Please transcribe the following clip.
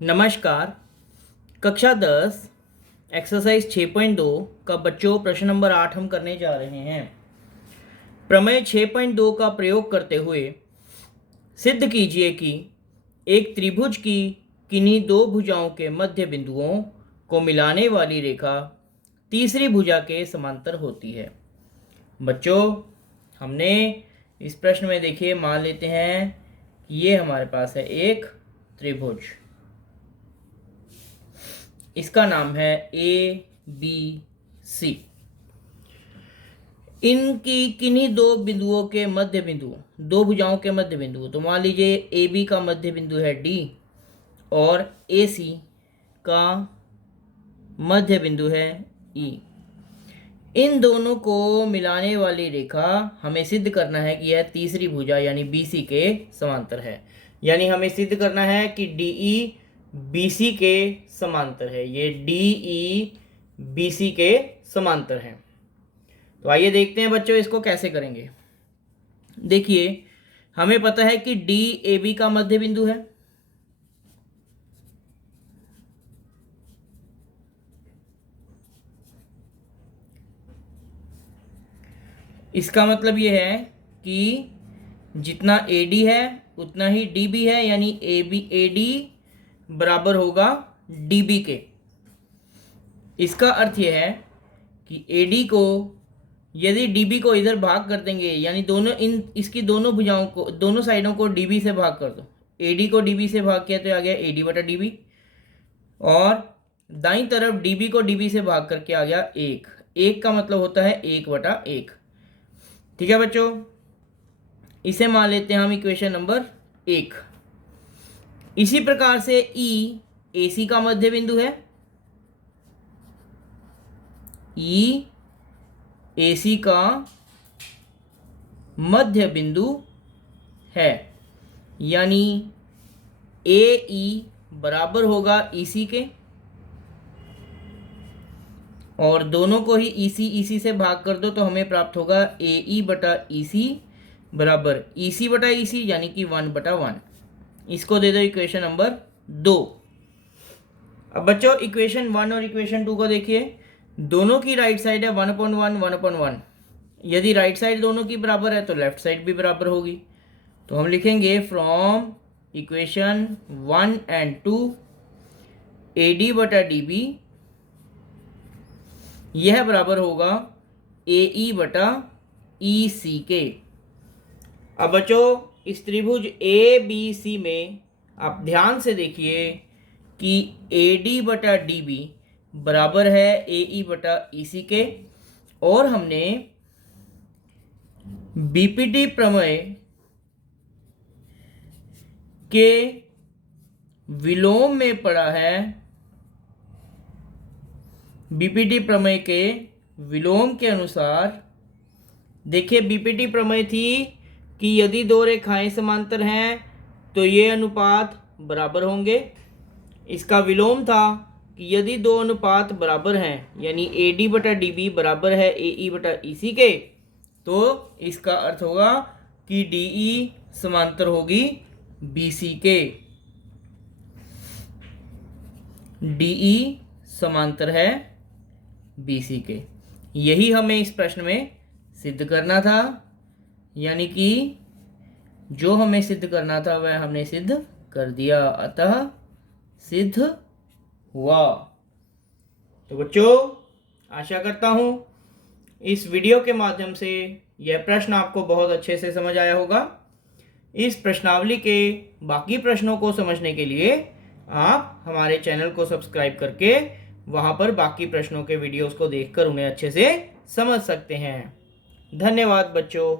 नमस्कार। कक्षा 10 एक्सरसाइज 6.2 का बच्चों प्रश्न नंबर 8 हम करने जा रहे हैं। प्रमेय 6.2 का प्रयोग करते हुए सिद्ध कीजिए कि एक त्रिभुज की किन्हीं दो भुजाओं के मध्य बिंदुओं को मिलाने वाली रेखा तीसरी भुजा के समांतर होती है। बच्चों, हमने इस प्रश्न में देखिए, मान लेते हैं कि ये हमारे पास है एक त्रिभुज, इसका नाम है ए बी सी। इनकी किन्हीं दो बिंदुओं के मध्य बिंदु, दो भुजाओं के मध्य बिंदु, तो मान लीजिए ए बी का मध्य बिंदु है डी और ए सी का मध्य बिंदु है ई। इन दोनों को मिलाने वाली रेखा हमें सिद्ध करना है कि यह तीसरी भुजा यानी बी सी के समांतर है। यानी हमें सिद्ध करना है कि डी ई बी सी के समांतर है। ये डी ई बी सी के समांतर है। तो आइए देखते हैं बच्चों इसको कैसे करेंगे। देखिए, हमें पता है कि डी ए बी का मध्य बिंदु है। इसका मतलब ये है कि जितना ए डी है उतना ही डी बी है, यानी ए डी बराबर होगा डी बी के। इसका अर्थ यह है कि ए डी को यदि डी बी को इधर भाग कर देंगे, यानी दोनों इसकी दोनों भुजाओं को, दोनों साइडों को डी बी से भाग कर दो। ए डी को डी बी से भाग किया तो आ गया ए डी बटा डी बी, और दाईं तरफ डी बी को डी बी से भाग करके आ गया एक। एक का मतलब होता है एक बटा एक। ठीक है बच्चों, इसे मान लेते हैं हम इक्वेशन नंबर 1। इसी प्रकार से ई ए सी का मध्य बिंदु है। ई ए सी का मध्य बिंदु है, यानी ए ई बराबर होगा ई सी के, और दोनों को ही ई सी से भाग कर दो तो हमें प्राप्त होगा ए ई बटा ई सी बराबर ई सी बटा ई सी, यानी कि 1 बटा 1। इसको दे दो इक्वेशन नंबर 2। अब बच्चों इक्वेशन 1 और इक्वेशन 2 को देखिए, दोनों की राइट साइड है 1/1 1/1। यदि राइट साइड दोनों की बराबर है तो लेफ्ट साइड भी बराबर होगी। तो हम लिखेंगे from equation 1 and 2 A D बटा डी बी यह बराबर होगा ए ई बटा ई सी के। अब बच्चों इस त्रिभुज ए बी सी में आप ध्यान से देखिए कि ए डी बटा डी बी बराबर है ए ई बटा ई सी के, और हमने बीपीटी प्रमेय के विलोम में पढ़ा है। बीपीटी प्रमेय के विलोम के अनुसार देखिए, बीपीटी प्रमेय थी कि यदि दो रेखाएं समांतर हैं तो ये अनुपात बराबर होंगे। इसका विलोम था कि यदि दो अनुपात बराबर हैं, यानी ए डी बटा डी बी बराबर है ए ई बटा ई सी के, तो इसका अर्थ होगा कि डी ई समांतर होगी बी सी के। डी ई समांतर है बी सी के। यही हमें इस प्रश्न में सिद्ध करना था, यानी कि जो हमें सिद्ध करना था वह हमने सिद्ध कर दिया, अतः सिद्ध हुआ। तो बच्चों, आशा करता हूँ इस वीडियो के माध्यम से यह प्रश्न आपको बहुत अच्छे से समझ आया होगा। इस प्रश्नावली के बाकी प्रश्नों को समझने के लिए आप हमारे चैनल को सब्सक्राइब करके वहाँ पर बाकी प्रश्नों के वीडियोस को देखकर उन्हें अच्छे से समझ सकते हैं। धन्यवाद बच्चों।